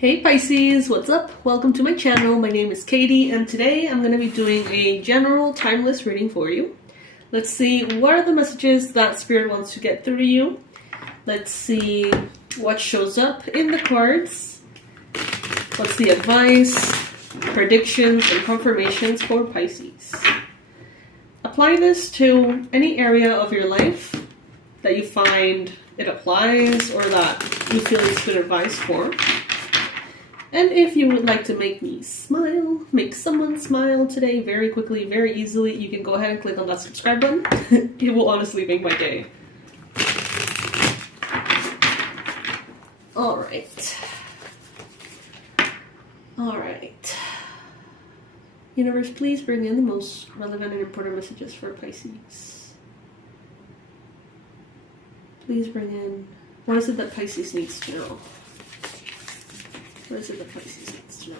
Hey Pisces, what's up? Welcome to my channel. My name is Katie and today I'm going to be doing a general timeless reading for you. Let's see what are the messages that Spirit wants to get through to you. Let's see what shows up in the cards. What's the advice, predictions, and confirmations for Pisces. Apply this to any area of your life that you find it applies or that you feel it's good advice for. And if you would like to make me smile, make someone smile today very quickly, very easily, you can go ahead and click on that subscribe button. It will honestly make my day. Alright. Alright. Universe, please bring in the most relevant and important messages for Pisces. Please bring in, what is it that Pisces needs to know? What is it that Pisces needs to know?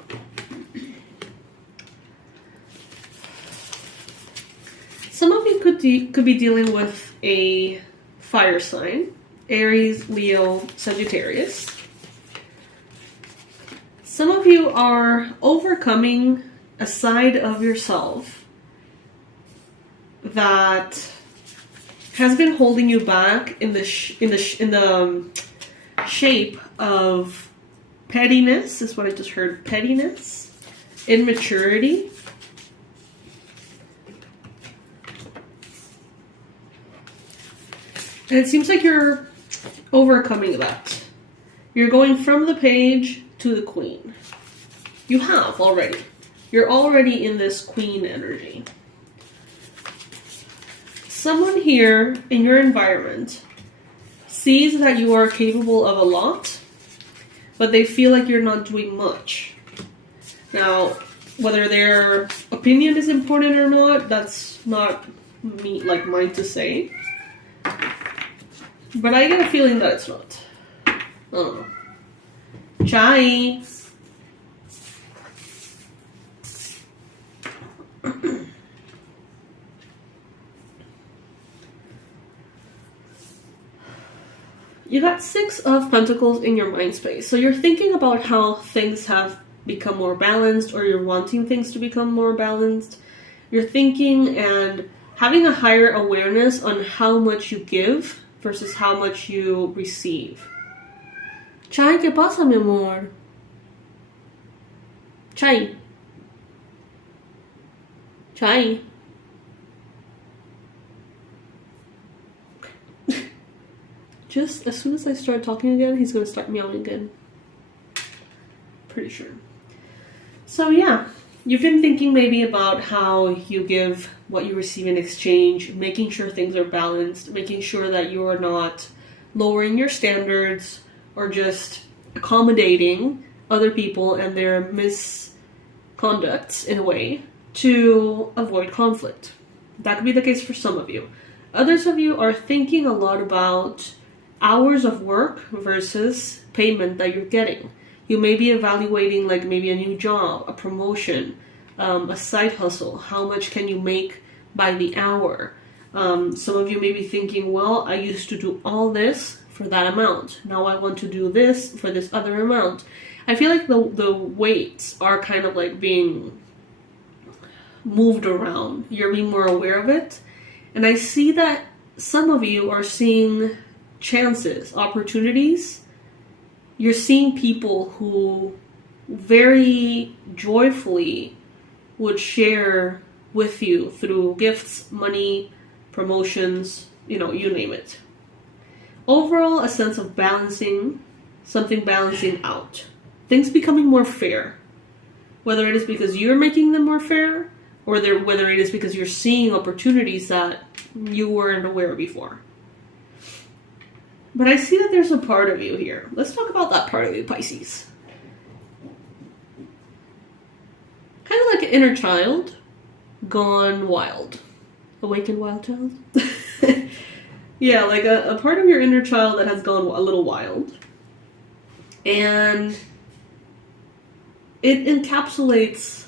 Some of you could be dealing with a fire sign, Aries, Leo, Sagittarius. Some of you are overcoming a side of yourself that has been holding you back in the shape of pettiness, is what I just heard. Pettiness, immaturity. And it seems like you're overcoming that. You're going from the page to the queen. You have already. You're already in this queen energy. Someone here in your environment sees that you are capable of a lot, but they feel like you're not doing much. Now, whether their opinion is important or not, that's not mine to say. But I get a feeling that it's not. I don't know. Chai. You got Six of Pentacles in your mind space. So you're thinking about how things have become more balanced, or you're wanting things to become more balanced. You're thinking and having a higher awareness on how much you give versus how much you receive. Chai, ¿qué pasa, mi amor? Chai. Chai. Just as soon as I start talking again, he's going to start meowing again. Pretty sure. So yeah, you've been thinking maybe about how you give what you receive in exchange, making sure things are balanced, making sure that you are not lowering your standards or just accommodating other people and their misconducts in a way to avoid conflict. That could be the case for some of you. Others of you are thinking a lot about hours of work versus payment that you're getting. You may be evaluating like maybe a new job, a promotion, a side hustle. How much can you make by the hour? Some of you may be thinking, well, I used to do all this for that amount. Now I want to do this for this other amount. I feel like the weights are kind of like being moved around. You're being more aware of it. And I see that some of you are seeing chances, opportunities. You're seeing people who very joyfully would share with you through gifts, money, promotions, you name it. Overall, a sense of balancing, something balancing out. Things becoming more fair. Whether it is because you're making them more fair, or whether it is because you're seeing opportunities that you weren't aware of before. But I see that there's a part of you here. Let's talk about that part of you, Pisces. Kind of like an inner child gone wild. Awakened wild child? Yeah, like a part of your inner child that has gone a little wild. And it encapsulates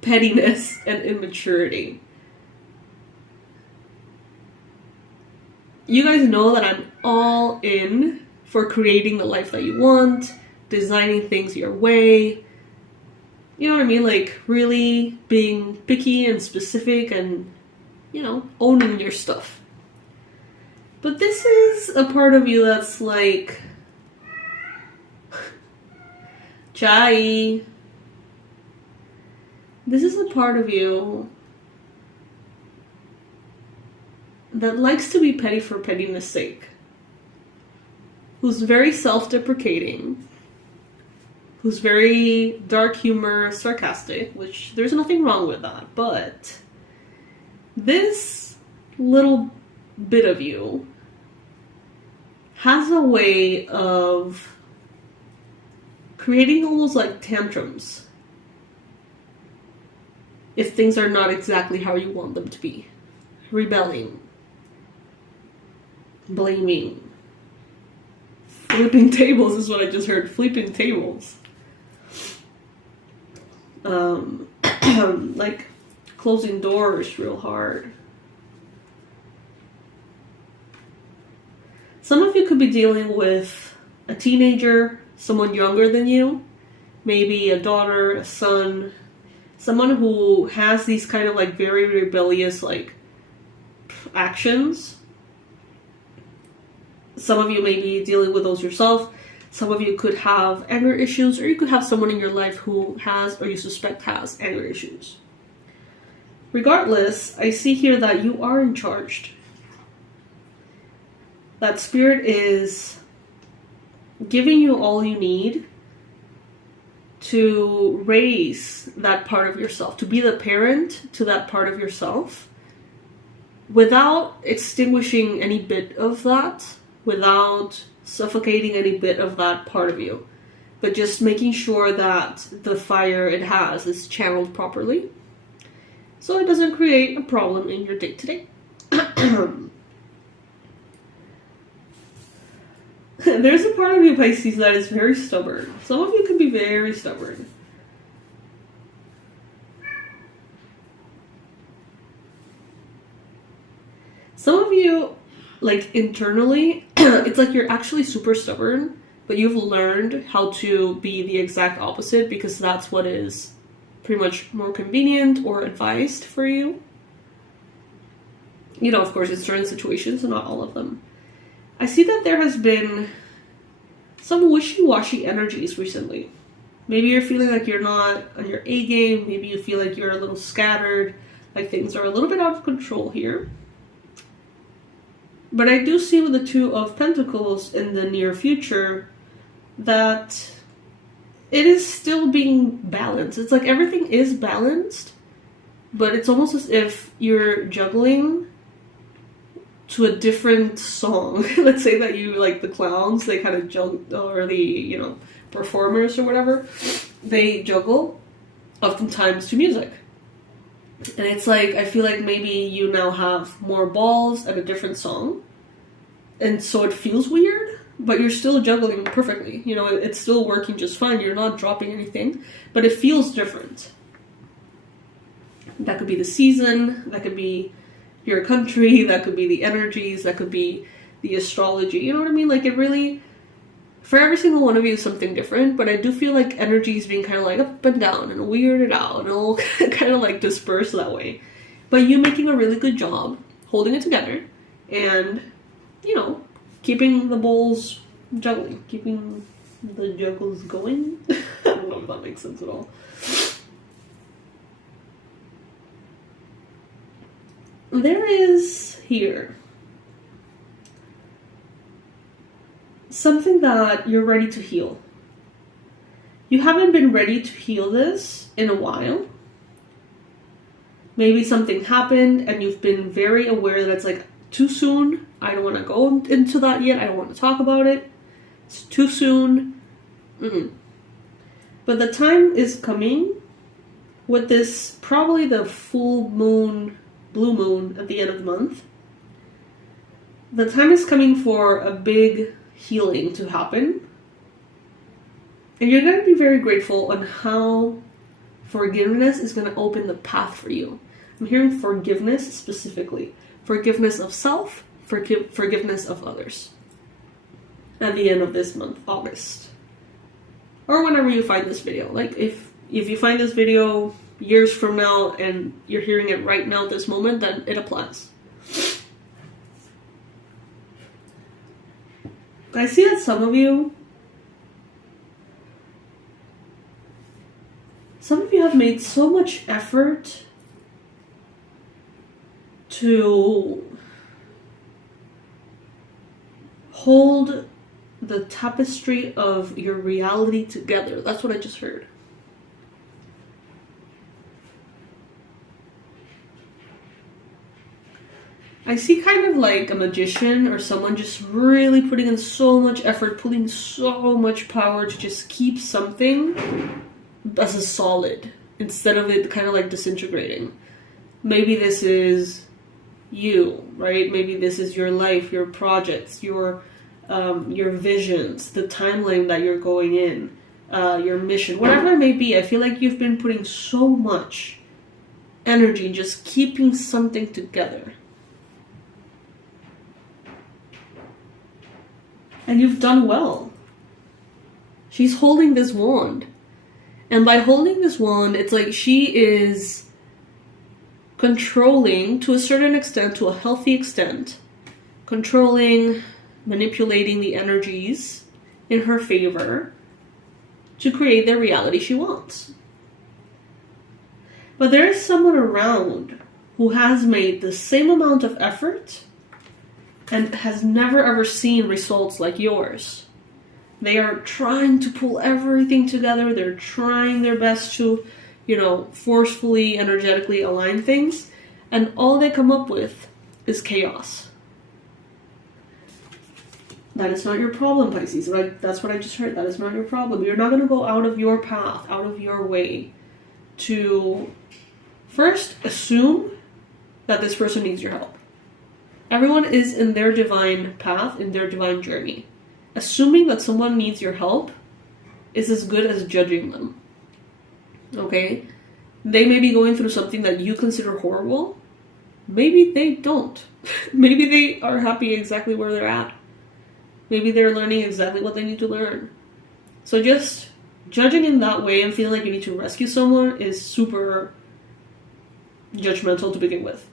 pettiness and immaturity. You guys know that I'm all in for creating the life that you want, designing things your way. You know what I mean? Like, really being picky and specific and, you know, owning your stuff. But this is a part of you that's like, Chai. This is a part of you that likes to be petty for pettiness sake. Who's very self-deprecating. Who's very dark humor, sarcastic, which there's nothing wrong with that. But this little bit of you has a way of creating almost like tantrums if things are not exactly how you want them to be. Rebelling. Blaming. Flipping tables is what I just heard. Flipping tables. Like closing doors real hard. Some of you could be dealing with a teenager, someone younger than you, maybe a daughter, a son, someone who has these kind of like very rebellious like actions. Some of you may be dealing with those yourself. Some of you could have anger issues, or you could have someone in your life who has, or you suspect has, anger issues. Regardless, I see here that you are in charge. That spirit is giving you all you need to raise that part of yourself, to be the parent to that part of yourself, without extinguishing any bit of that, without suffocating any bit of that part of you, but just making sure that the fire it has is channeled properly, so it doesn't create a problem in your day-to-day. There's a part of you, Pisces, that is very stubborn. Some of you can be very stubborn. Some of you, like, internally, it's like you're actually super stubborn, but you've learned how to be the exact opposite because that's what is pretty much more convenient or advised for you. You know, of course, in certain situations, and not all of them. I see that there has been some wishy-washy energies recently. Maybe you're feeling like you're not on your A game. Maybe you feel like you're a little scattered, like things are a little bit out of control here. But I do see with the Two of Pentacles in the near future that it is still being balanced. It's like everything is balanced, but it's almost as if you're juggling to a different song. Let's say that you like the clowns, they kind of juggle, or the, you know, performers or whatever, they juggle oftentimes to music. And it's like, I feel like maybe you now have more balls and a different song. And so it feels weird, but you're still juggling perfectly. You know, it's still working just fine. You're not dropping anything, but it feels different. That could be the season, that could be your country, that could be the energies, that could be the astrology. You know what I mean? Like, it really, for every single one of you is something different, but I do feel like energy is being kind of like up and down and weirded out and all kind of like dispersed that way. But you making a really good job holding it together and, you know, keeping the bowls juggling, keeping the juggles going. I don't know if that makes sense at all. There is here something that you're ready to heal. You haven't been ready to heal this in a while. Maybe something happened and you've been very aware that it's like too soon. I don't want to go into that yet. I don't want to talk about it. It's too soon. But the time is coming with this, probably the full moon, blue moon at the end of the month. The time is coming for a big healing to happen. And you're going to be very grateful on how forgiveness is going to open the path for you. I'm hearing forgiveness specifically. Forgiveness of self, forgiveness of others. At the end of this month, August. or whenever you find this video. Like if you find this video years from now and you're hearing it right now, this moment, then it applies. I see that some of you have made so much effort to hold the tapestry of your reality together. That's what I just heard. I see kind of like a magician or someone just really putting in so much effort, putting so much power to just keep something as a solid instead of it kind of like disintegrating. Maybe this is you, right? Maybe this is your life, your projects, your visions, the timeline that you're going in, your mission, whatever it may be. I feel like you've been putting so much energy in just keeping something together. And you've done well. She's holding this wand. And by holding this wand, it's like she is controlling, to a certain extent, to a healthy extent, controlling, manipulating the energies in her favor to create the reality she wants. But there is someone around who has made the same amount of effort and has never ever seen results like yours. They are trying to pull everything together. They're trying their best to, forcefully, energetically align things. And all they come up with is chaos. That is not your problem, Pisces. That's what I just heard. That is not your problem. You're not going to go out of your path, out of your way to first assume that this person needs your help. Everyone is in their divine path, in their divine journey. Assuming that someone needs your help is as good as judging them. Okay? They may be going through something that you consider horrible. Maybe they don't. Maybe they are happy exactly where they're at. Maybe they're learning exactly what they need to learn. So just judging in that way and feeling like you need to rescue someone is super judgmental to begin with.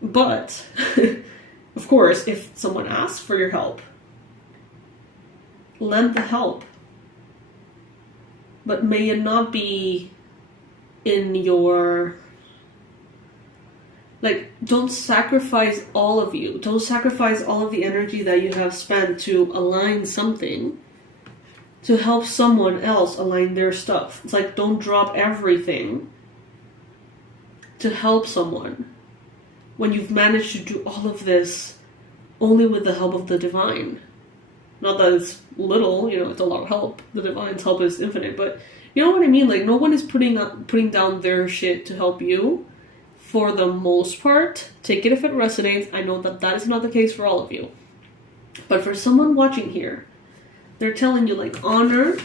But, of course, if someone asks for your help, lend the help. But may it not be in your... don't sacrifice all of you. Don't sacrifice all of the energy that you have spent to align something to help someone else align their stuff. It's like, don't drop everything to help someone when you've managed to do all of this only with the help of the divine. Not that it's little, it's a lot of help. The divine's help is infinite, but you know what I mean? Like, no one is putting down their shit to help you. For the most part, take it if it resonates. I know that is not the case for all of you. But for someone watching here, they're telling you, honor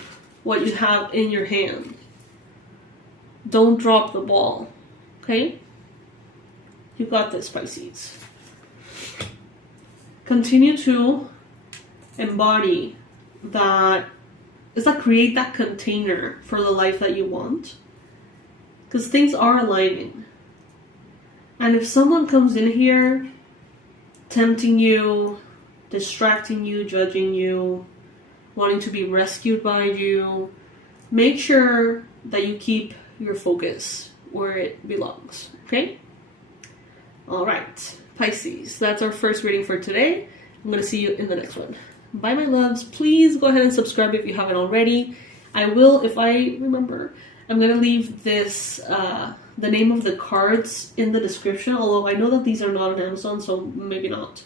what you have in your hand. Don't drop the ball, okay? You got this, Pisces. Continue to embody that, create that container for the life that you want. Because things are aligning. And if someone comes in here tempting you, distracting you, judging you, wanting to be rescued by you, make sure that you keep your focus where it belongs, okay? All right, Pisces, that's our first reading for today. I'm going to see you in the next one. Bye, my loves. Please go ahead and subscribe if you haven't already. I will, if I remember, I'm going to leave this, the name of the cards in the description, although I know that these are not on Amazon, so maybe not.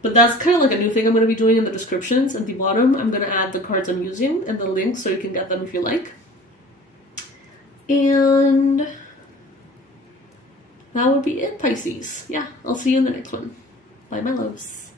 But that's kind of like a new thing I'm going to be doing in the descriptions. At the bottom, I'm going to add the cards I'm using and the links so you can get them if you like. And that would be it, Pisces. Yeah, I'll see you in the next one. Bye, my loves.